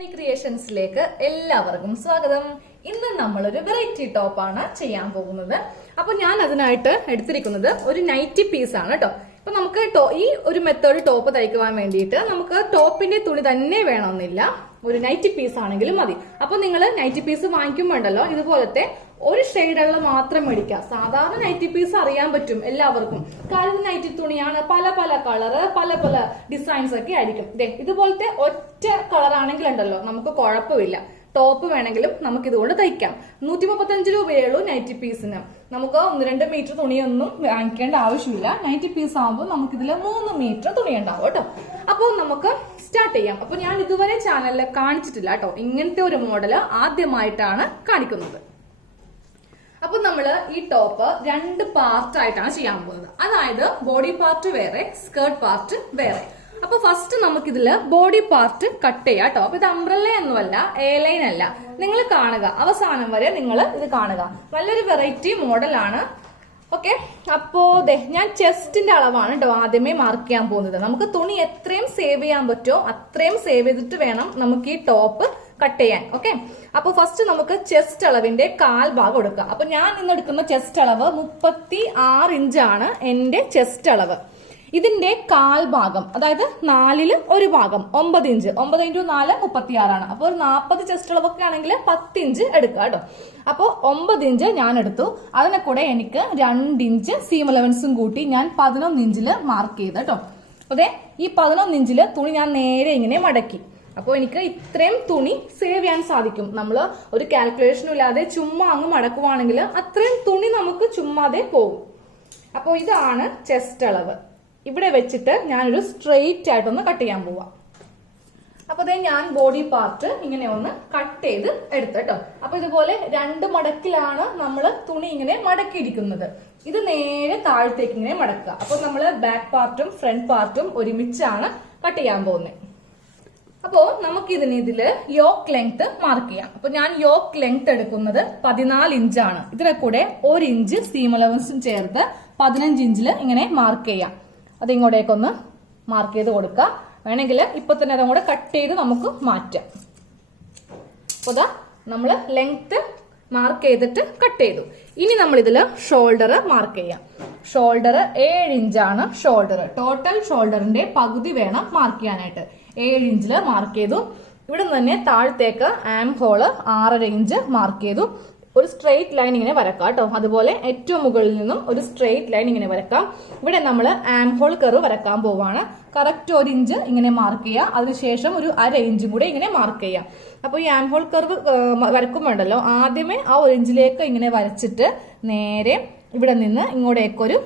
ക്രിയേഷൻസിലേക്ക് എല്ലാവർക്കും സ്വാഗതം. ഇന്ന് നമ്മളൊരു വെറൈറ്റി ടോപ്പാണ് ചെയ്യാൻ പോകുന്നത്. അപ്പൊ ഞാൻ അതിനായിട്ട് എടുത്തിരിക്കുന്നത് ഒരു നൈറ്റി പീസ് ആണ് കേട്ടോ. അപ്പൊ നമുക്ക് ഈ ഒരു മെത്തേഡ് ടോപ്പ് തയ്ക്കുവാൻ വേണ്ടിയിട്ട് നമുക്ക് ടോപ്പിന്റെ തുണി തന്നെ വേണമെന്നില്ല, ഒരു നൈറ്റി പീസ് ആണെങ്കിലും മതി. അപ്പൊ നിങ്ങൾ നൈറ്റി പീസ് വാങ്ങിക്കുമ്പോൾ ഉണ്ടല്ലോ ഇതുപോലത്തെ ഒരു ഷെയ്ഡുള്ള മാത്രം മേടിക്കുക. സാധാരണ നൈറ്റി പീസ് അറിയാൻ പറ്റും എല്ലാവർക്കും, കാരണം നൈറ്റി തുണിയാണ്, പല പല കളറ് പല പല ഡിസൈൻസ് ഒക്കെ ആയിരിക്കും. ഇതുപോലത്തെ ഒറ്റ കളർ ആണെങ്കിൽ ഉണ്ടല്ലോ നമുക്ക് കുഴപ്പമില്ല, ടോപ്പ് വേണമെങ്കിലും നമുക്ക് ഇതുകൊണ്ട് തയ്ക്കാം. 135 രൂപയേ ഉള്ളൂ നൈറ്റി പീസിന്. നമുക്ക് 1-2 മീറ്റർ തുണിയൊന്നും വാങ്ങിക്കേണ്ട ആവശ്യമില്ല. നൈറ്റി പീസ് ആകുമ്പോൾ നമുക്ക് ഇതിൽ 3 മീറ്റർ തുണി ഉണ്ടാവും കേട്ടോ. അപ്പോൾ നമുക്ക് സ്റ്റാർട്ട് ചെയ്യാം. അപ്പൊ ഞാൻ ഇതുവരെ ചാനലിൽ കാണിച്ചിട്ടില്ല കേട്ടോ, ഇങ്ങനത്തെ ഒരു മോഡൽ ആദ്യമായിട്ടാണ് കാണിക്കുന്നത്. അപ്പൊ നമ്മള് ഈ ടോപ്പ് 2 പാർട്ടായിട്ടാണ് ചെയ്യാൻ പോകുന്നത്. അതായത് ബോഡി പാർട്ട് വേറെ, സ്കേർട്ട് പാർട്ട് വേറെ. അപ്പൊ ഫസ്റ്റ് നമുക്ക് ഇതില് ബോഡി പാർട്ട് കട്ട് ചെയ്യാം കേട്ടോ. അപ്പൊ ഇത് അംബ്രല്ല ഒന്നുമല്ല, എ ലൈൻ അല്ല. നിങ്ങൾ കാണുക, അവസാനം വരെ നിങ്ങൾ ഇത് കാണുക. നല്ലൊരു വെറൈറ്റി മോഡലാണ്. ഓക്കെ, അപ്പോ ഞാൻ ചെസ്റ്റിന്റെ അളവാണ് കേട്ടോ ആദ്യമേ മാർക്ക് ചെയ്യാൻ പോകുന്നത്. നമുക്ക് തുണി എത്രയും സേവ് ചെയ്യാൻ പറ്റുമോ അത്രയും സേവ് ചെയ്തിട്ട് വേണം നമുക്ക് ഈ ടോപ്പ് കട്ട് ചെയ്യാൻ. ഓക്കെ, അപ്പൊ ഫസ്റ്റ് നമുക്ക് ചെസ്റ്റ് അളവിന്റെ 1/4 ഭാഗം എടുക്കാം. അപ്പൊ ഞാൻ ഇന്ന് എടുക്കുന്ന ചെസ്റ്റ് അളവ് 36 ഇഞ്ചാണ് എന്റെ ചെസ്റ്റ് അളവ്. ഇതിന്റെ 1/4 ഭാഗം, അതായത് 4-ൽ 1 ഭാഗം 9 ഇഞ്ച്. 9 × 4 36 ആണ്. അപ്പൊ ഒരു 40 ചെസ്റ്റ് അളവൊക്കെ ആണെങ്കിൽ 10 ഇഞ്ച് എടുക്കുക കേട്ടോ. അപ്പൊ 9 ഇഞ്ച് ഞാൻ എടുത്തു. അതിനെ കൂടെ എനിക്ക് 2 ഇഞ്ച് സീം അലവൻസും കൂട്ടി ഞാൻ 11 ഇഞ്ചില് മാർക്ക് ചെയ്ത് കേട്ടോ. അതെ, ഈ 11 ഇഞ്ചില് തുണി ഞാൻ നേരെ ഇങ്ങനെ മടക്കി. അപ്പോൾ എനിക്ക് ഇത്രയും തുണി സേവ് ചെയ്യാൻ സാധിക്കും. നമ്മൾ ഒരു കാൽക്കുലേഷനും ഇല്ലാതെ ചുമ്മാ അങ്ങ് മടക്കുവാണെങ്കിൽ അത്രയും തുണി നമുക്ക് ചുമ്മാതെ പോകും. അപ്പോൾ ഇതാണ് ചെസ്റ്റ് അളവ്. ഇവിടെ വെച്ചിട്ട് ഞാനൊരു സ്ട്രെയിറ്റ് ആയിട്ടൊന്ന് കട്ട് ചെയ്യാൻ പോവാം. അപ്പൊ ഞാൻ ബോഡി പാർട്ട് ഇങ്ങനെ ഒന്ന് കട്ട് ചെയ്ത് എടുത്ത് കേട്ടോ. അപ്പൊ ഇതുപോലെ 2 മടക്കിലാണ് നമ്മൾ തുണി ഇങ്ങനെ മടക്കിയിരിക്കുന്നത്. ഇത് നേരെ താഴത്തേക്ക് ഇങ്ങനെ മടക്കുക. അപ്പൊ നമ്മൾ ബാക്ക് പാർട്ടും ഫ്രണ്ട് പാർട്ടും ഒരുമിച്ചാണ് കട്ട് ചെയ്യാൻ പോകുന്നത്. അപ്പോ നമുക്ക് ഇതില് യോക്ക് ലെങ്ത് മാർക്ക് ചെയ്യാം. അപ്പൊ ഞാൻ യോക്ക് ലെങ്ത് എടുക്കുന്നത് 14 ഇഞ്ചാണ്. ഇതിനെ കൂടെ 1 ഇഞ്ച് സീം അലവൻസും ചേർത്ത് 15 ഇഞ്ചില് ഇങ്ങനെ മാർക്ക് ചെയ്യാം. അത് ഇങ്ങോട്ടേക്കൊന്ന് മാർക്ക് ചെയ്ത് കൊടുക്കുക. വേണമെങ്കിൽ ഇപ്പൊ തന്നെ അതും കൂടെ കട്ട് ചെയ്ത് നമുക്ക് മാറ്റാം. അപ്പൊ നമ്മള് ലെങ്ത് മാർക്ക് ചെയ്തിട്ട് കട്ട് ചെയ്തു. ഇനി നമ്മൾ ഇതില് ഷോൾഡർ മാർക്ക് ചെയ്യാം. ഷോൾഡർ 7 ഇഞ്ചാണ് ഷോൾഡർ. ടോട്ടൽ ഷോൾഡറിന്റെ പകുതി വേണം മാർക്ക് ചെയ്യാനായിട്ട്. 7 ഇഞ്ചില് മാർക്ക് ചെയ്തു. ഇവിടെ നിന്ന് തന്നെ താഴത്തേക്ക് ആം ഹോള് 6.5 ഇഞ്ച് മാർക്ക് ചെയ്തു. ഒരു സ്ട്രെയിറ്റ് ലൈൻ ഇങ്ങനെ വരക്കാം കേട്ടോ. അതുപോലെ ഏറ്റവും മുകളിൽ നിന്നും ഒരു സ്ട്രെയിറ്റ് ലൈൻ ഇങ്ങനെ വരക്കാം. ഇവിടെ നമ്മൾ ആം ഹോൾ കർവ് വരക്കാൻ പോവാണ്. കറക്റ്റ് 1 ഇഞ്ച് ഇങ്ങനെ മാർക്ക് ചെയ്യുക. അതിനുശേഷം ഒരു 1/2 ഇഞ്ചും കൂടെ ഇങ്ങനെ മാർക്ക് ചെയ്യാം. അപ്പൊ ഈ ആം ഹോൾ കർവ് വരക്കുമ്പോണ്ടല്ലോ ആദ്യമേ ആ 1 ഇഞ്ചിലേക്ക് ഇങ്ങനെ വരച്ചിട്ട് നേരെ ഇവിടെ നിന്ന് ഇങ്ങോട്ടേക്കൊരു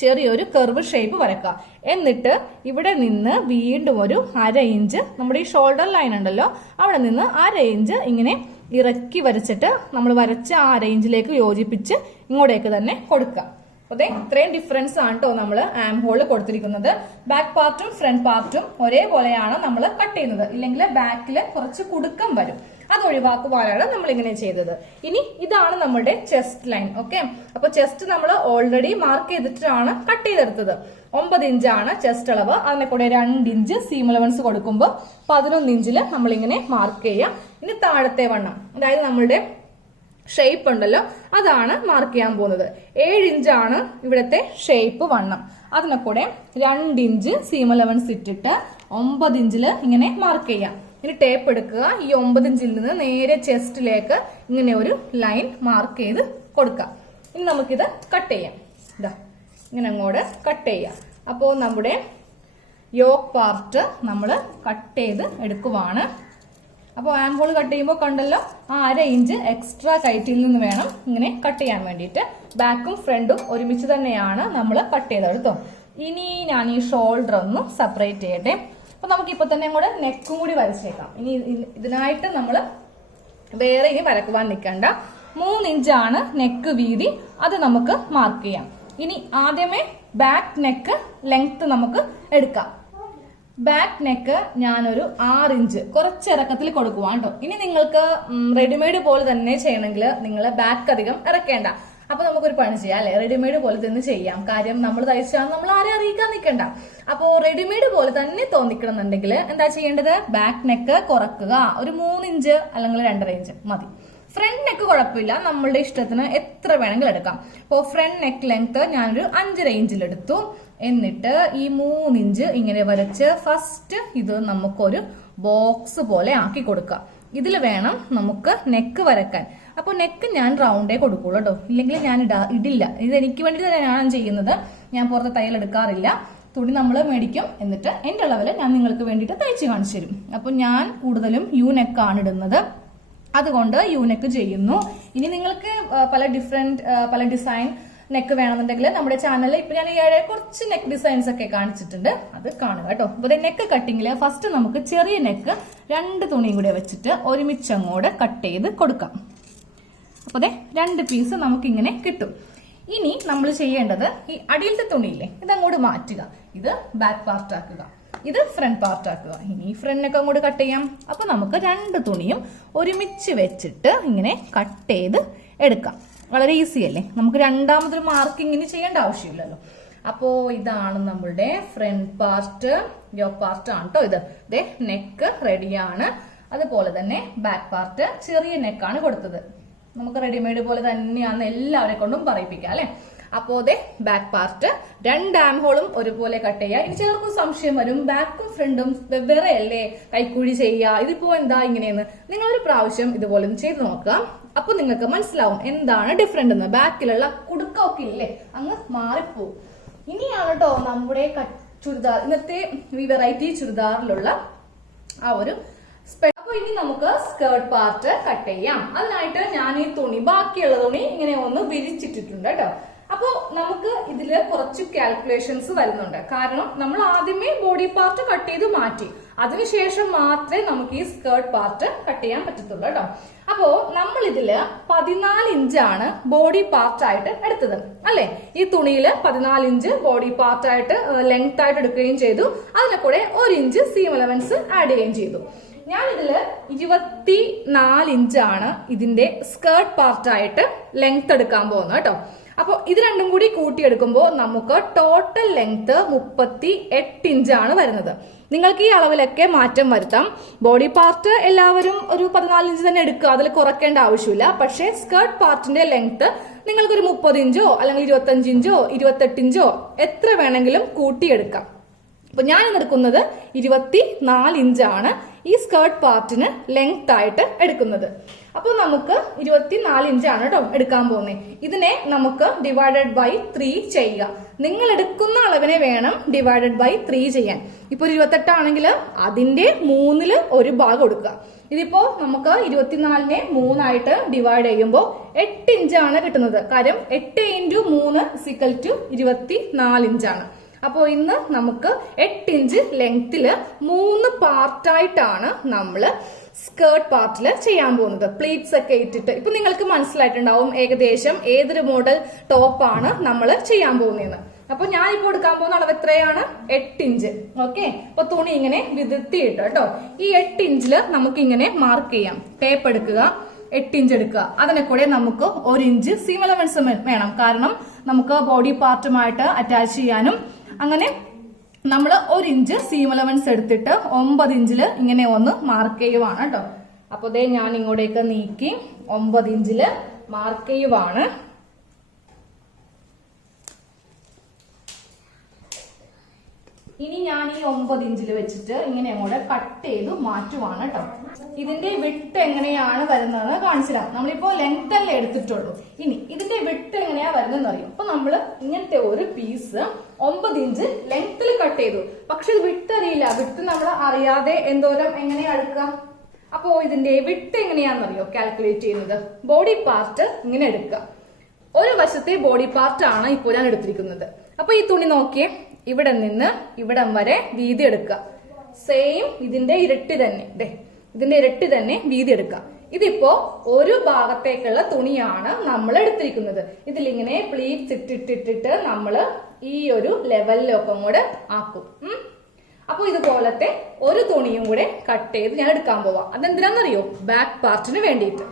ചെറിയൊരു കർവ് ഷേപ്പ് വരക്കുക. എന്നിട്ട് ഇവിടെ നിന്ന് വീണ്ടും ഒരു 1/2 ഇഞ്ച് നമ്മുടെ ഈ ഷോൾഡർ ലൈൻ ഉണ്ടല്ലോ അവിടെ നിന്ന് 1/2 ഇഞ്ച് ഇങ്ങനെ ഇറക്കി വരച്ചിട്ട് നമ്മൾ വരച്ച ആ 1/2 ഇഞ്ചിലേക്ക് യോജിപ്പിച്ച് ഇങ്ങോട്ടേക്ക് തന്നെ കൊടുക്കുക. അതെ, ഇത്രയും ഡിഫറൻസ് ആണ് കേട്ടോ നമ്മൾ ആം ഹോള് കൊടുത്തിരിക്കുന്നത്. ബാക്ക് പാർട്ടും ഫ്രണ്ട് പാർട്ടും ഒരേപോലെയാണ് നമ്മൾ കട്ട് ചെയ്യുന്നത്. ഇല്ലെങ്കിൽ ബാക്കിൽ കുറച്ച് കുടുക്കം വരും. അത് ഒഴിവാക്കുവാനാണ് നമ്മൾ ഇങ്ങനെ ചെയ്തത്. ഇനി ഇതാണ് നമ്മുടെ ചെസ്റ്റ് ലൈൻ. ഓക്കെ, അപ്പൊ ചെസ്റ്റ് നമ്മൾ ഓൾറെഡി മാർക്ക് ചെയ്തിട്ടാണ് കട്ട് ചെയ്തെടുത്തത്. 9 ഇഞ്ചാണ് ചെസ്റ്റ് അളവ്. അതിനെ കൂടെ 2 ഇഞ്ച് സീം അലവൻസ് കൊടുക്കുമ്പോൾ 11 ഇഞ്ചില് നമ്മളിങ്ങനെ മാർക്ക് ചെയ്യാം. ഇനി താഴത്തെ വണ്ണം, അതായത് നമ്മളുടെ ഷേപ്പ് ഉണ്ടല്ലോ അതാണ് മാർക്ക് ചെയ്യാൻ പോകുന്നത്. 7 ഇഞ്ചാണ് ഇവിടുത്തെ ഷേപ്പ് വണ്ണം. അതിനെ കൂടെ 2 ഇഞ്ച് സീം അലവൻസ് ഇട്ടിട്ട് 9 ഇഞ്ചില് ഇങ്ങനെ മാർക്ക് ചെയ്യാം. ഇനി ടേപ്പ് എടുക്കുക. ഈ 9 ഇഞ്ചിൽ നിന്ന് നേരെ ചെസ്റ്റിലേക്ക് ഇങ്ങനെ ഒരു ലൈൻ മാർക്ക് ചെയ്ത് കൊടുക്കാം. ഇനി നമുക്കിത് കട്ട് ചെയ്യാം. ഇതാ ഇങ്ങനെ അങ്ങോട്ട് കട്ട് ചെയ്യാം. അപ്പോൾ നമ്മുടെ യോക്ക് പാർട്ട് നമ്മൾ കട്ട് ചെയ്ത് എടുക്കുവാണ്. അപ്പോൾ ആം ഹോൾ കട്ട് ചെയ്യുമ്പോൾ കണ്ടല്ലോ ആ 1/2 ഇഞ്ച് എക്സ്ട്രാ കയറ്റിൽ നിന്ന് വേണം ഇങ്ങനെ കട്ട് ചെയ്യാൻ വേണ്ടിയിട്ട്. ബാക്കും ഫ്രണ്ടും ഒരുമിച്ച് തന്നെയാണ് നമ്മൾ കട്ട് ചെയ്തെടുത്തോ. ഇനി ഞാൻ ഈ ഷോൾഡർ ഒന്ന് സെപ്പറേറ്റ് ചെയ്യട്ടെ. അപ്പൊ നമുക്ക് ഇപ്പൊ തന്നെ കൂടെ നെക്കും കൂടി വരച്ചേക്കാം. ഇനി ഇതിനായിട്ട് നമ്മൾ വേറെ ഇനി വരക്കുവാൻ നിൽക്കണ്ട. 3 ഇഞ്ചാണ് നെക്ക് വീതി, അത് നമുക്ക് മാർക്ക് ചെയ്യാം. ഇനി ആദ്യമേ ബാക്ക് നെക്ക് ലെങ്ത് നമുക്ക് എടുക്കാം. ബാക്ക് നെക്ക് ഞാനൊരു 6 ഇഞ്ച് കുറച്ച് ഇറക്കത്തിൽ കൊടുക്കുവാണ് കേട്ടോ. ഇനി നിങ്ങൾക്ക് റെഡിമെയ്ഡ് പോലെ തന്നെ ചെയ്യണമെങ്കിൽ നിങ്ങൾ ബാക്ക് അധികം ഇറക്കേണ്ട. അപ്പൊ നമുക്കൊരു പണി ചെയ്യാം അല്ലെ, റെഡിമെയ്ഡ് പോലെ തന്നെ ചെയ്യാം. കാര്യം നമ്മൾ തയ്ച്ചാൽ നമ്മൾ ആരെ അറിയിക്കാൻ നിൽക്കണ്ട. അപ്പോ റെഡിമെയ്ഡ് പോലെ തന്നെ തോന്നിക്കണം എന്നുണ്ടെങ്കിൽ എന്താ ചെയ്യേണ്ടത്, ബാക്ക് നെക്ക് കുറക്കുക. ഒരു 3 ഇഞ്ച് അല്ലെങ്കിൽ 2.5 ഇഞ്ച് മതി. ഫ്രണ്ട് നെക്ക് കുഴപ്പമില്ല, നമ്മളുടെ ഇഷ്ടത്തിന് എത്ര വേണമെങ്കിലും എടുക്കാം. അപ്പോൾ ഫ്രണ്ട് നെക്ക് ലെങ്ത് ഞാനൊരു 5.5 ഇഞ്ചിലെടുത്തു. എന്നിട്ട് ഈ 3 ഇഞ്ച് ഇങ്ങനെ വരച്ച് ഫസ്റ്റ് ഇത് നമുക്കൊരു ബോക്സ് പോലെ ആക്കി കൊടുക്കാം. ഇതിൽ വേണം നമുക്ക് നെക്ക് വരക്കാൻ. അപ്പോൾ നെക്ക് ഞാൻ റൗണ്ടേ കൊടുക്കുള്ളൂ കേട്ടോ, ഇല്ലെങ്കിൽ ഞാൻ ഇടില്ല. ഇത് എനിക്ക് വേണ്ടി തന്നെയാണ് ചെയ്യുന്നത്, ഞാൻ പുറത്ത് തയ്യൽ എടുക്കാറില്ല. തുണി നമ്മൾ മേടിക്കും, എന്നിട്ട് എൻ്റെ അളവിൽ ഞാൻ നിങ്ങൾക്ക് വേണ്ടിയിട്ട് തയ്ച്ച് കാണിച്ചു തരും. അപ്പോൾ ഞാൻ കൂടുതലും യു നെക്കാണ് ഇടുന്നത്, അതുകൊണ്ട് യു നെക്ക് ചെയ്യുന്നു. ഇനി നിങ്ങൾക്ക് പല ഡിസൈൻ നെക്ക് വേണമെന്നുണ്ടെങ്കിൽ നമ്മുടെ ചാനലിൽ ഇപ്പൊ ഞാൻ കുറച്ച് നെക്ക് ഡിസൈൻസ് ഒക്കെ കാണിച്ചിട്ടുണ്ട്, അത് കാണുക കേട്ടോ. അപ്പോൾ നെക്ക് കട്ടിങ്ങിൽ ഫസ്റ്റ് നമുക്ക് ചെറിയ നെക്ക് 2 തുണിയും കൂടെ വെച്ചിട്ട് ഒരുമിച്ച് അങ്ങോട്ട് കട്ട് ചെയ്ത് കൊടുക്കാം. അപ്പോൾ 2 പീസ് നമുക്കിങ്ങനെ കിട്ടും. ഇനി നമ്മൾ ചെയ്യേണ്ടത് ഈ അടിയിലത്തെ തുണിയില്ലേ, ഇതങ്ങോട്ട് മാറ്റുക. ഇത് ബാക്ക് പാർട്ട് ആക്കുക, ഇത് ഫ്രണ്ട് പാർട്ട് ആക്കുക. ഇനി ഫ്രണ്ടിനൊക്കെ അങ്ങോട്ട് കട്ട് ചെയ്യാം. അപ്പൊ നമുക്ക് 2 തുണിയും ഒരുമിച്ച് വെച്ചിട്ട് ഇങ്ങനെ കട്ട് ചെയ്ത് എടുക്കാം. വളരെ ഈസി അല്ലേ, നമുക്ക് രണ്ടാമതൊരു മാർക്കിങ്ങിന് ചെയ്യേണ്ട ആവശ്യമില്ലല്ലോ. അപ്പോ ഇതാണ് നമ്മളുടെ ഫ്രണ്ട് പാർട്ട്, യോക്ക് പാർട്ട് ആണ് കേട്ടോ ഇത്. നെക്ക് റെഡിയാണ്. അതുപോലെ തന്നെ ബാക്ക് പാർട്ട് ചെറിയ നെക്കാണ് കൊടുത്തത്. നമുക്ക് റെഡിമെയ്ഡ് പോലെ തന്നെയാണ് എല്ലാവരെ കൊണ്ടും പറയിപ്പിക്കാം അല്ലെ. അപ്പോ ബാക്ക് പാർട്ട് 2 ആം ഹോളും ഒരുപോലെ കട്ട് ചെയ്യുക. ഇനി ചിലർക്കും സംശയം വരും, ബാക്കും ഫ്രണ്ടും വെവ്വേറെ അല്ലേ കൈക്കുഴി ചെയ്യുക, ഇതിപ്പോ എന്താ ഇങ്ങനെയെന്ന്. നിങ്ങളൊരു പ്രാവശ്യം ഇതുപോലെ ഒന്ന് ചെയ്ത് നോക്കുക, അപ്പൊ നിങ്ങൾക്ക് മനസ്സിലാവും എന്താണ് ഡിഫറെന്റ് എന്ന്. ബാക്കിലുള്ള കുടുക്കൊക്കെ ഇല്ലേ അങ്ങ് മാറിപ്പോവും. ഇനിയാണ് കേട്ടോ നമ്മുടെ ചുരിദാർ, ഇന്നത്തെ ഈ വെറൈറ്റി ചുരിദാറിലുള്ള ആ ഒരു. അപ്പൊ ഇനി നമുക്ക് സ്കേർട്ട് പാർട്ട് കട്ട് ചെയ്യാം. അതിനായിട്ട് ഞാൻ ഈ തുണി, ബാക്കിയുള്ള തുണി ഇങ്ങനെ ഒന്ന് വിരിച്ചിട്ടിട്ടുണ്ട് കേട്ടോ. അപ്പോ നമുക്ക് ഇതില് കുറച്ച് കാൽക്കുലേഷൻസ് വരുന്നുണ്ട്. കാരണം നമ്മൾ ആദ്യമേ ബോഡി പാർട്ട് കട്ട് ചെയ്ത് മാറ്റി, അതിനുശേഷം മാത്രമേ നമുക്ക് ഈ സ്കേർട്ട് പാർട്ട് കട്ട് ചെയ്യാൻ പറ്റത്തുള്ളൂ കേട്ടോ. അപ്പോ നമ്മൾ ഇതില് 14 ഇഞ്ചാണ് ബോഡി പാർട്ട് ആയിട്ട് എടുത്തത് അല്ലെ. ഈ തുണിയിൽ 14 ഇഞ്ച് ബോഡി പാർട്ട് ആയിട്ട് ലെങ്ത് ആയിട്ട് എടുക്കുകയും ചെയ്തു. അതിനെ കൂടെ 1 ഇഞ്ച് സീം അലവൻസ് ആഡ് ചെയ്യുകയും ചെയ്തു. ഞാൻ ഇതില് 24 ഇഞ്ചാണ് ഇതിന്റെ സ്കേർട്ട് പാർട്ടായിട്ട് ലെങ്ത് എടുക്കാൻ പോകുന്നത് കേട്ടോ. അപ്പോൾ ഇത് രണ്ടും കൂടി കൂട്ടിയെടുക്കുമ്പോൾ നമുക്ക് ടോട്ടൽ ലെങ്ത് 38 ഇഞ്ചാണ് വരുന്നത്. നിങ്ങൾക്ക് ഈ അളവിലൊക്കെ മാറ്റം വരുത്താം. ബോഡി പാർട്ട് എല്ലാവരും ഒരു 14 ഇഞ്ച് തന്നെ എടുക്കുക, അതിൽ കുറയ്ക്കേണ്ട ആവശ്യമില്ല. പക്ഷേ സ്കേർട്ട് പാർട്ടിന്റെ ലെങ്ത് നിങ്ങൾക്കൊരു 30 ഇഞ്ചോ അല്ലെങ്കിൽ 25 ഇഞ്ചോ 28 ഇഞ്ചോ എത്ര വേണമെങ്കിലും കൂട്ടിയെടുക്കാം. അപ്പൊ ഞാൻ എടുക്കുന്നത് 24 ഇഞ്ചാണ് ഈ സ്കേർട്ട് പാർട്ടിന് ലെങ്ത് ആയിട്ട് എടുക്കുന്നത്. അപ്പൊ നമുക്ക് 24 ഇഞ്ചാണ് കേട്ടോ എടുക്കാൻ പോകുന്നത്. ഇതിനെ നമുക്ക് ഡിവൈഡഡ് ബൈ 3 ചെയ്യുക. നിങ്ങൾ എടുക്കുന്ന അളവിനെ വേണം ഡിവൈഡഡ് ബൈ 3 ചെയ്യാൻ. ഇപ്പൊ 28 ആണെങ്കിൽ അതിന്റെ 3-ൽ 1 ഭാഗം എടുക്കുക. ഇതിപ്പോ നമുക്ക് 24-നെ 3 ആയിട്ട് ഡിവൈഡ് ചെയ്യുമ്പോൾ 8 ഇഞ്ചാണ് കിട്ടുന്നത്. കാര്യം 8 × 3 = 24 ഇഞ്ചാണ്. അപ്പോൾ ഇന്ന് നമുക്ക് 8 ഇഞ്ച് ലെങ്തില് 3 പാർട്ടായിട്ടാണ് നമ്മൾ സ്കേർട്ട് പാർട്ടിൽ ചെയ്യാൻ പോകുന്നത്. പ്ലീറ്റ്സ് ഒക്കെ ഇട്ടിട്ട് ഇപ്പൊ നിങ്ങൾക്ക് മനസ്സിലായിട്ടുണ്ടാവും ഏകദേശം ഏതൊരു മോഡൽ ടോപ്പാണ് നമ്മൾ ചെയ്യാൻ പോകുന്നതെന്ന്. അപ്പൊ ഞാനിപ്പോ എടുക്കാൻ പോകുന്ന അളവ് എത്രയാണ്? 8 ഇഞ്ച്. ഓക്കെ, അപ്പൊ തുണി ഇങ്ങനെ വിതിർത്തിയിട്ട് കേട്ടോ. ഈ 8 ഇഞ്ചില് നമുക്ക് ഇങ്ങനെ മാർക്ക് ചെയ്യാം. ടേപ്പ് എടുക്കുക, 8 ഇഞ്ച് എടുക്കുക. അതിനെ കൂടെ നമുക്ക് 1 ഇഞ്ച് സീം അലവൻസ് വേണം. കാരണം നമുക്ക് ബോഡി പാർട്ടുമായിട്ട് അറ്റാച്ച് ചെയ്യാനും. അങ്ങനെ നമ്മൾ 1 ഇഞ്ച് സീം അലവൻസ് എടുത്തിട്ട് 9 ഇഞ്ചില് ഇങ്ങനെ ഒന്ന് മാർക്ക് ചെയ്യുവാണ് കേട്ടോ. അപ്പൊ ഞാൻ ഇങ്ങോട്ടേക്ക് നീക്കി 9 ഇഞ്ചില് മാർക്ക് ചെയ്യുവാണ്. ഇനി ഞാൻ ഈ 9 ഇഞ്ചിൽ വെച്ചിട്ട് ഇങ്ങനെ അങ്ങോട്ട് കട്ട് ചെയ്ത് മാറ്റുവാണ് കേട്ടോ. ഇതിന്റെ വിട്ട് എങ്ങനെയാണ് വരുന്നത് കാണിച്ചുതരാം. നമ്മളിപ്പോ ലെങ്ത് അല്ലേ എടുത്തിട്ടുള്ളൂ. ഇനി ഇതിന്റെ വിട്ട് എങ്ങനെയാ വരുന്നതെന്ന് അറിയും. അപ്പൊ നമ്മള് ഇങ്ങനത്തെ ഒരു പീസ് 9 ഇഞ്ച് ലെങ്ത്തിൽ കട്ട് ചെയ്തു. പക്ഷെ ഇത് വിട്ടറിയില്ല. വിട്ട് നമ്മൾ അറിയാതെ എന്തോരം എങ്ങനെയാ എടുക്കുക. അപ്പോ ഇതിന്റെ വിട്ട് എങ്ങനെയാണെന്നറിയോ കാൽക്കുലേറ്റ് ചെയ്യുന്നത്? ബോഡി പാർട്ട് ഇങ്ങനെ എടുക്കുക. ഒരു വശത്തെ ബോഡി പാർട്ട് ആണ് ഇപ്പോൾ ഞാൻ എടുത്തിരിക്കുന്നത്. അപ്പൊ ഈ തുണി നോക്കിയേ, ഇവിടെ നിന്ന് ഇവിടം വരെ വീതി എടുക്കുക. സെയിം ഇതിന്റെ ഇരട്ടി തന്നെ, ഇതിന്റെ ഇരട്ടി തന്നെ വീതി എടുക്കുക. ഇതിപ്പോ ഒരു ഭാഗത്തേക്കുള്ള തുണിയാണ് നമ്മൾ എടുത്തിരിക്കുന്നത്. ഇതിലിങ്ങനെ പ്ലീറ്റ്സ് ഇട്ടിട്ടിട്ട് നമ്മള് ഈ ഒരു ലെവലിലൊക്കെ കൂടെ ആക്കും. അപ്പൊ ഇതുപോലത്തെ ഒരു തുണിയും കൂടെ കട്ട് ചെയ്ത് ഞാൻ എടുക്കാൻ പോവാം. അതെന്തിനാന്നറിയോ? ബാക്ക് പാർട്ടിന് വേണ്ടിയിട്ട്.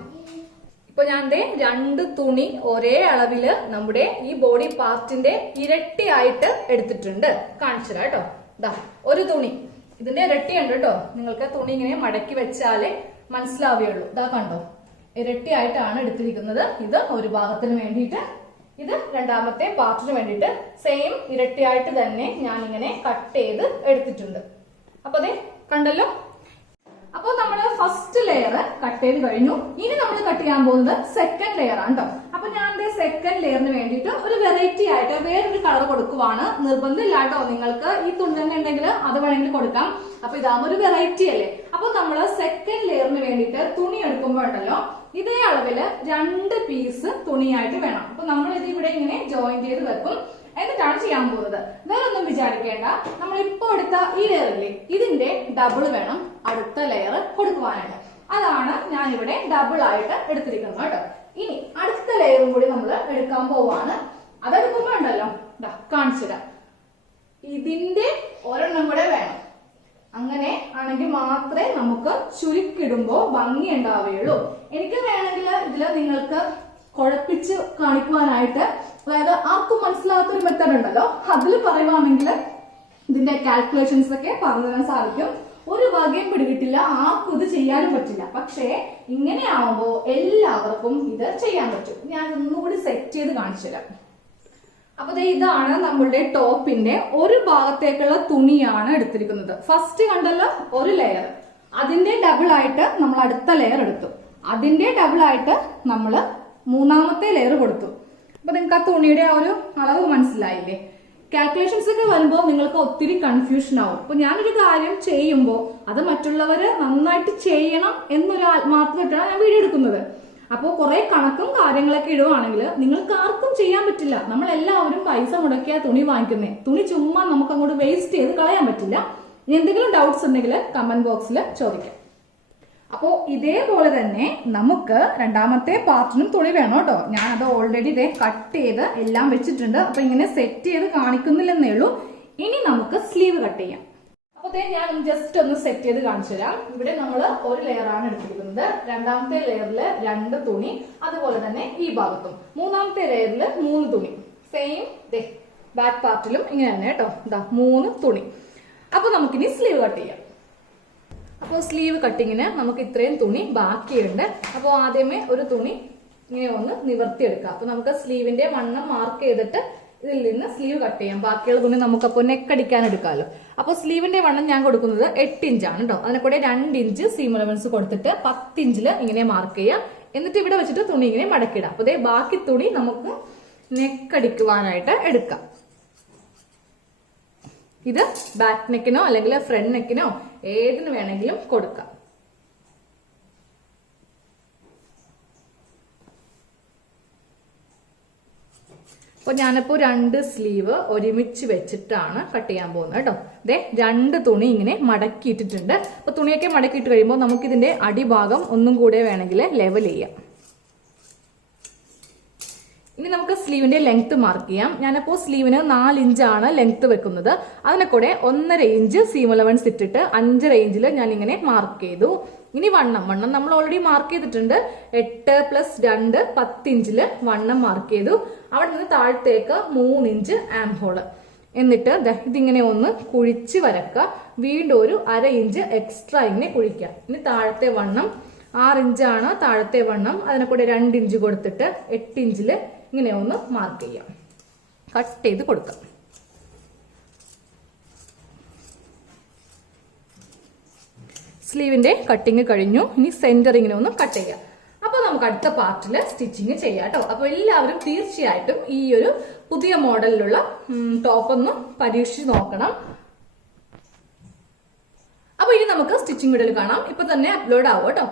ഇപ്പൊ ഇപ്പൊ ഞാൻ രണ്ട് തുണി ഒരേ അളവില് നമ്മുടെ ഈ ബോഡി പാർട്ടിന്റെ ഇരട്ടിയായിട്ട് എടുത്തിട്ടുണ്ട്. കാണിച്ചു തരാം കേട്ടോ. ഇതാ ഒരു തുണി ഇതിന്റെ ഇരട്ടിയുണ്ട് കേട്ടോ. നിങ്ങൾക്ക് തുണി ഇങ്ങനെ മടക്കി വെച്ചാലേ മനസ്സിലാവുകയുള്ളൂ. ഇതാ കണ്ടോ, ഇരട്ടിയായിട്ടാണ് എടുത്തിരിക്കുന്നത്. ഇത് ഒരു ഭാഗത്തിന് വേണ്ടിയിട്ട്, ഇത് രണ്ടാമത്തെ പാർട്ടിന് വേണ്ടിയിട്ട് സെയിം ഇരട്ടിയായിട്ട് തന്നെ ഞാൻ ഇങ്ങനെ കട്ട് ചെയ്ത് എടുത്തിട്ടുണ്ട്. അപ്പൊ അതെ കണ്ടല്ലോ. അപ്പോൾ നമ്മള് ഫസ്റ്റ് ലെയർ കട്ട് ചെയ്ത് കഴിഞ്ഞു. ഇനി നമ്മൾ കട്ട് ചെയ്യാൻ പോകുന്നത് സെക്കൻഡ് ലെയർ ആണ് കേട്ടോ. അപ്പൊ ഞാൻ സെക്കൻഡ് ലെയറിന് വേണ്ടിയിട്ട് ഒരു വെറൈറ്റി ആയിട്ട് വേറൊരു കളർ കൊടുക്കുവാണ്. നിർബന്ധമില്ല കേട്ടോ, നിങ്ങൾക്ക് ഈ തുണി തന്നെ ഉണ്ടെങ്കിൽ അത് വേണമെങ്കിൽ കൊടുക്കാം. അപ്പൊ ഇതാകുമ്പോൾ ഒരു വെറൈറ്റി അല്ലേ. അപ്പൊ നമ്മള് സെക്കൻഡ് ലെയറിന് വേണ്ടിയിട്ട് തുണി എടുക്കുമ്പോൾ ഉണ്ടല്ലോ ഇതേ അളവില് 2 പീസ് തുണിയായിട്ട് വേണം. അപ്പൊ നമ്മൾ ഇത് ഇവിടെ ഇങ്ങനെ ജോയിൻ ചെയ്ത് വെക്കും. എന്നിട്ടാണ് ചെയ്യാൻ പോകുന്നത്. വേറെ ഒന്നും വിചാരിക്കേണ്ട, നമ്മൾ ഇപ്പൊ എടുത്ത ഈ ലെയറില്ലേ ഇതിന്റെ ഡബിൾ വേണം അടുത്ത ലെയർ കൊടുക്കുവാനായിട്ട്. അതാണ് ഞാൻ ഇവിടെ ഡബിൾ ആയിട്ട് എടുത്തിരിക്കുന്നത് കേട്ടോ. ഇനി അടുത്ത ലെയറും കൂടി നമ്മൾ എടുക്കാൻ പോവാണ്. അതെടുക്കുമ്പോ ഉണ്ടല്ലോ കാണിച്ചു തരാം. ഇതിന്റെ ഒരെണ്ണം കൂടെ വേണം. അങ്ങനെ ആണെങ്കിൽ മാത്രമേ നമുക്ക് ചുരുക്കിടുമ്പോ ഭംഗി ഉണ്ടാവുകയുള്ളൂ. എനിക്ക് വേണമെങ്കിൽ ഇതില് നിങ്ങൾക്ക് കുഴപ്പിച്ച് കാണിക്കുവാനായിട്ട്, അതായത് ആർക്കും മനസ്സിലാകാത്ത ഒരു മെത്തേഡ് ഉണ്ടല്ലോ, അതിൽ പറയുവാണെങ്കിൽ ഇതിന്റെ കാൽക്കുലേഷൻസ് ഒക്കെ പറഞ്ഞു തരാൻ സാധിക്കും. ഒരു വകയും പിടികിട്ടില്ല, ആർക്കും ഇത് ചെയ്യാനും പറ്റില്ല. പക്ഷേ ഇങ്ങനെ ആവുമ്പോ എല്ലാവർക്കും ഇത് ചെയ്യാൻ പറ്റും. ഞാൻ ഒന്നുകൂടി സെറ്റ് ചെയ്ത് കാണിച്ചു തരാം. അപ്പൊ ഇതാണ് നമ്മളുടെ ടോപ്പിന്റെ ഒരു ഭാഗത്തേക്കുള്ള തുണിയാണ് എടുത്തിരിക്കുന്നത്. ഫസ്റ്റ് കണ്ടല്ലോ ഒരു ലെയർ, അതിന്റെ ഡബിൾ ആയിട്ട് നമ്മൾ അടുത്ത ലെയർ എടുത്തു. അതിന്റെ ഡബിൾ ആയിട്ട് നമ്മൾ മൂന്നാമത്തെ ലെയർ കൊടുത്തു. അപ്പൊ നിങ്ങൾക്ക് ആ തുണിയുടെ ആ ഒരു അളവ് മനസ്സിലായില്ലേ? കാൽക്കുലേഷൻസ് ഒക്കെ വരുമ്പോൾ നിങ്ങൾക്ക് ഒത്തിരി കൺഫ്യൂഷൻ ആവും. അപ്പൊ ഞാനൊരു കാര്യം ചെയ്യുമ്പോൾ അത് മറ്റുള്ളവര് നന്നായിട്ട് ചെയ്യണം എന്നൊരു ആത്മാർത്ഥമായിട്ടാണ് ഞാൻ വീഡിയോ എടുക്കുന്നത്. അപ്പോൾ കുറെ കണക്കും കാര്യങ്ങളൊക്കെ ഇടുവാണെങ്കിൽ നിങ്ങൾക്ക് ആർക്കും ചെയ്യാൻ പറ്റില്ല. നമ്മൾ എല്ലാവരും പൈസ മുടക്കിയ തുണി വാങ്ങിക്കുന്നേ. തുണി ചുമ്മാ നമുക്ക് അങ്ങോട്ട് വേസ്റ്റ് ചെയ്ത് കളയാൻ പറ്റില്ല. ഇനി എന്തെങ്കിലും ഡൗട്ട്സ് ഉണ്ടെങ്കിൽ കമന്റ് ബോക്സിൽ ചോദിക്കാം. അപ്പോ ഇതേപോലെ തന്നെ നമുക്ക് രണ്ടാമത്തെ പാർട്ടിനും തുണി വേണം കേട്ടോ. ഞാൻ അത് ഓൾറെഡി കട്ട് ചെയ്ത് എല്ലാം വെച്ചിട്ടുണ്ട്. അപ്പൊ ഇങ്ങനെ സെറ്റ് ചെയ്ത് കാണിക്കുന്നില്ലെന്നേ ഉള്ളൂ. ഇനി നമുക്ക് സ്ലീവ് കട്ട് ചെയ്യാം. അപ്പൊ ഞാൻ ജസ്റ്റ് ഒന്ന് സെറ്റ് ചെയ്ത് കാണിച്ചു തരാം. ഇവിടെ നമ്മൾ ഒരു ലെയർ ആണ് എടുത്തിരിക്കുന്നത്. രണ്ടാമത്തെ ലെയറിൽ 2 തുണി, അതുപോലെ തന്നെ ഈ ഭാഗത്തും. മൂന്നാമത്തെ ലെയറിൽ 3 തുണി. സെയിം ബാക്ക് പാർട്ടിലും ഇങ്ങനെ തന്നെ കേട്ടോ. 3 തുണി. അപ്പൊ നമുക്കിനി സ്ലീവ് കട്ട് ചെയ്യാം. അപ്പോൾ സ്ലീവ് കട്ടിങ്ങിന് നമുക്ക് ഇത്രയും തുണി ബാക്കിയുണ്ട്. അപ്പോൾ ആദ്യമേ ഒരു തുണി ഇങ്ങനെ ഒന്ന് നിവർത്തിയെടുക്കാം. അപ്പൊ നമുക്ക് സ്ലീവിന്റെ വണ്ണം മാർക്ക് ചെയ്തിട്ട് ഇതിൽ നിന്ന് സ്ലീവ് കട്ട് ചെയ്യാം. ബാക്കിയുള്ള തുണി നമുക്കപ്പോൾ നെക്ക് അടിക്കാൻ എടുക്കാമല്ലോ. അപ്പോൾ സ്ലീവിന്റെ വണ്ണം ഞാൻ കൊടുക്കുന്നത് 8 ഇഞ്ചാണ് കേട്ടോ. അതിനെ കൂടെ 2 ഇഞ്ച് സീം അലവൻസ് കൊടുത്തിട്ട് 10 ഇഞ്ചില് ഇങ്ങനെ മാർക്ക് ചെയ്യാം. എന്നിട്ട് ഇവിടെ വെച്ചിട്ട് തുണി ഇങ്ങനെ മടക്കിടാം. അപ്പൊ ബാക്കി തുണി നമുക്ക് നെക്ക് അടിക്കുവാനായിട്ട് എടുക്കാം. ഇത് ബാക്ക് നെക്കിനോ അല്ലെങ്കിൽ ഫ്രണ്ട് നെക്കിനോ ഏതിന് വേണമെങ്കിലും കൊടുക്കാം. അപ്പൊ ഞാനിപ്പോ 2 സ്ലീവ് ഒരുമിച്ച് വെച്ചിട്ടാണ് കട്ട് ചെയ്യാൻ പോകുന്നത് കേട്ടോ. 2 തുണി ഇങ്ങനെ മടക്കിയിട്ടിട്ടുണ്ട്. അപ്പൊ തുണിയൊക്കെ മടക്കിയിട്ട് കഴിയുമ്പോൾ നമുക്ക് ഇതിന്റെ അടിഭാഗം ഒന്നും കൂടെ വേണമെങ്കിൽ ലെവൽ ചെയ്യാം. ഇനി നമുക്ക് സ്ലീവിന്റെ ലെങ്ത് മാർക്ക് ചെയ്യാം. ഞാനിപ്പോ സ്ലീവിന് 4 ഇഞ്ചാണ് ലെങ്ത് വെക്കുന്നത്. അതിനെ കൂടെ 1.5 ഇഞ്ച് സീം അലവൻസ് ഇട്ടിട്ട് 5.5 ഇഞ്ചിൽ ഞാൻ ഇങ്ങനെ മാർക്ക് ചെയ്തു. ഇനി വണ്ണം നമ്മൾ ഓൾറെഡി മാർക്ക് ചെയ്തിട്ടുണ്ട്. 8 + 2 10 ഇഞ്ചില് വണ്ണം മാർക്ക് ചെയ്തു. അവിടെ നിന്ന് താഴത്തേക്ക് 3 ഇഞ്ച് ആം ഹോള്. എന്നിട്ട് ഇതിങ്ങനെ ഒന്ന് കുഴിച്ച് വരക്കുക. വീണ്ടും ഒരു 1/2 ഇഞ്ച് എക്സ്ട്രാ ഇങ്ങനെ കുഴിക്കുക. ഇനി താഴത്തെ വണ്ണം 6 ഇഞ്ചാണ് താഴത്തെ വണ്ണം. അതിനെ കൂടെ 2 ഇഞ്ച് കൊടുത്തിട്ട് 8 ഇഞ്ചില് ഇങ്ങനെ ഒന്ന് മാർക്ക് ചെയ്യാം. കട്ട് ചെയ്ത് കൊടുക്കാം. സ്ലീവിന്റെ കട്ടിങ് കഴിഞ്ഞു. ഇനി സെന്റർ ഇങ്ങനെ ഒന്ന് കട്ട് ചെയ്യാം. അപ്പൊ നമുക്ക് അടുത്ത പാർട്ടിൽ സ്റ്റിച്ചിങ് ചെയ്യാം കേട്ടോ. അപ്പൊ എല്ലാവരും തീർച്ചയായിട്ടും ഈ ഒരു പുതിയ മോഡലിലുള്ള ടോപ്പ് ഒന്ന് പരീക്ഷിച്ച് നോക്കണം. അപ്പൊ ഇനി നമുക്ക് സ്റ്റിച്ചിങ് വീഡിയോയിൽ കാണാം. ഇപ്പൊ തന്നെ അപ്ലോഡ് ആവും കേട്ടോ.